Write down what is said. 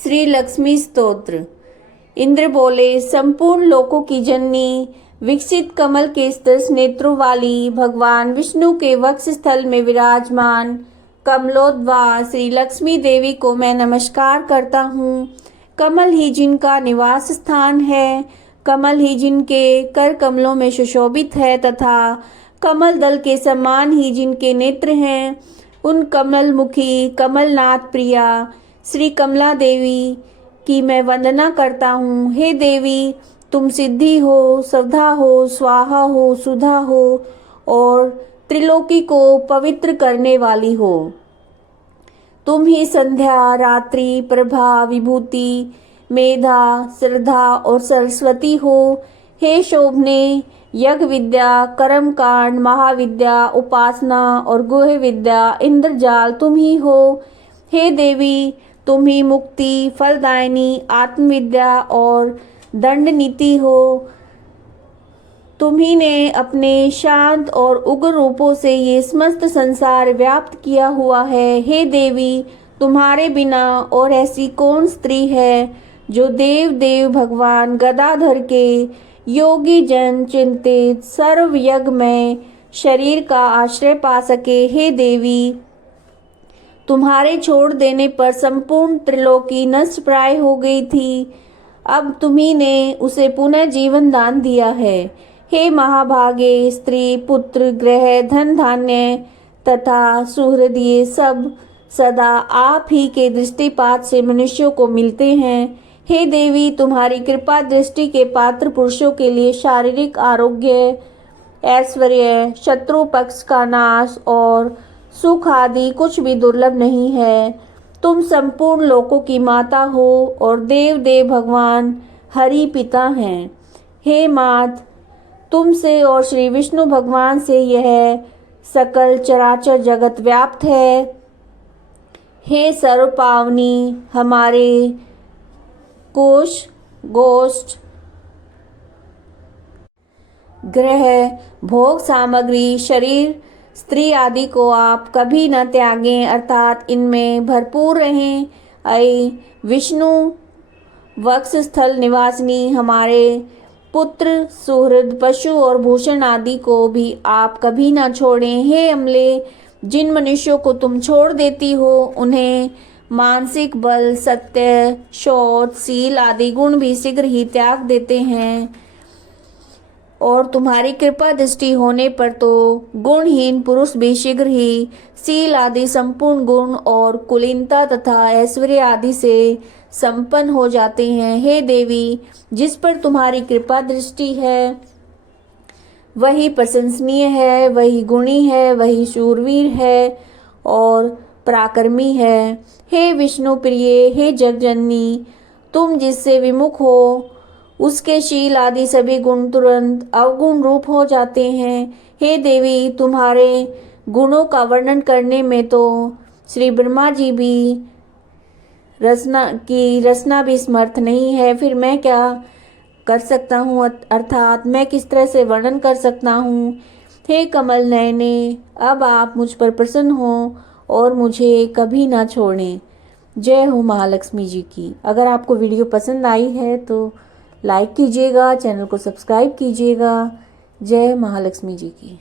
श्री लक्ष्मी स्तोत्र। इंद्र बोले, संपूर्ण लोकों की जननी, विकसित कमल के स्पर्श नेत्रों वाली, भगवान विष्णु के वक्ष स्थल में विराजमान कमलोद्भवा श्री लक्ष्मी देवी को मैं नमस्कार करता हूँ। कमल ही जिनका निवास स्थान है, कमल ही जिनके कर कमलों में सुशोभित है तथा कमल दल के समान ही जिनके नेत्र हैं, उन कमल मुखी कमलनाथ प्रिया श्री कमला देवी की मैं वंदना करता हूँ। हे देवी, तुम सिद्धि हो, सवधा हो, स्वाहा हो, सुधा हो और त्रिलोकी को पवित्र करने वाली हो। तुम ही संध्या, रात्रि, प्रभा, विभूति, मेधा, श्रद्धा और सरस्वती हो। हे शोभने, यज्ञ विद्या, कर्म कांड, महाविद्या, उपासना और गुह्य विद्या, इंद्रजाल तुम ही हो। हे देवी, तुम ही मुक्ति, फलदायिनी, आत्मविद्या और दंड नीति हो। तुम्ही ने अपने शांत और उग्र रूपों से ये समस्त संसार व्याप्त किया हुआ है। हे देवी, तुम्हारे बिना और ऐसी कौन स्त्री है जो देव देव भगवान गदाधर के योगी जन चिंतित सर्व यज्ञ में शरीर का आश्रय पा सके। हे देवी, तुम्हारे छोड़ देने पर संपूर्ण त्रिलोकी नष्ट प्राय हो गई थी, अब तुम्ही ने उसे पुनः जीवन दान दिया है। हे महाभागे, स्त्री, पुत्र, ग्रह, धन धान्य तथा सुहृदय सब सदा आप ही के दृष्टिपात से मनुष्यों को मिलते हैं। हे देवी, तुम्हारी कृपा दृष्टि के पात्र पुरुषों के लिए शारीरिक आरोग्य, ऐश्वर्य, शत्रु पक्ष का नाश और सुख आदि कुछ भी दुर्लभ नहीं है। तुम संपूर्ण लोकों की माता हो और देव देव भगवान हरि पिता हैं। हे मात, तुमसे और श्री विष्णु भगवान से यह सकल चराचर जगत व्याप्त है। हे सर्व पावनी, हमारे कोश, गोष्ठ, ग्रह, भोग सामग्री, शरीर, स्त्री आदि को आप कभी न त्यागें, अर्थात इनमें भरपूर रहें। ऐ विष्णु वक्ष स्थल निवासिनी, हमारे पुत्र, सुहृद, पशु और भूषण आदि को भी आप कभी न छोड़ें। हे अम्ले, जिन मनुष्यों को तुम छोड़ देती हो उन्हें मानसिक बल, सत्य, शौच, शील आदि गुण भी शीघ्र ही त्याग देते हैं और तुम्हारी कृपा दृष्टि होने पर तो गुणहीन पुरुष भी शीघ्र ही शील आदि संपूर्ण गुण और कुलीनता तथा ऐश्वर्य आदि से संपन्न हो जाते हैं। हे देवी, जिस पर तुम्हारी कृपा दृष्टि है वही प्रशंसनीय है, वही गुणी है, वही शूरवीर है और पराक्रमी है। हे विष्णु प्रिय, हे जगजननी, तुम जिससे विमुख हो उसके शील आदि सभी गुण तुरंत अवगुण रूप हो जाते हैं। हे देवी, तुम्हारे गुणों का वर्णन करने में तो श्री ब्रह्मा जी भी रचना भी समर्थ नहीं है, फिर मैं क्या कर सकता हूँ, अर्थात मैं किस तरह से वर्णन कर सकता हूँ। हे कमल नयने, अब आप मुझ पर प्रसन्न हो और मुझे कभी ना छोड़ें। जय हो महालक्ष्मी जी की। अगर आपको वीडियो पसंद आई है तो लाइक कीजिएगा, चैनल को सब्सक्राइब कीजिएगा। जय महालक्ष्मी जी की।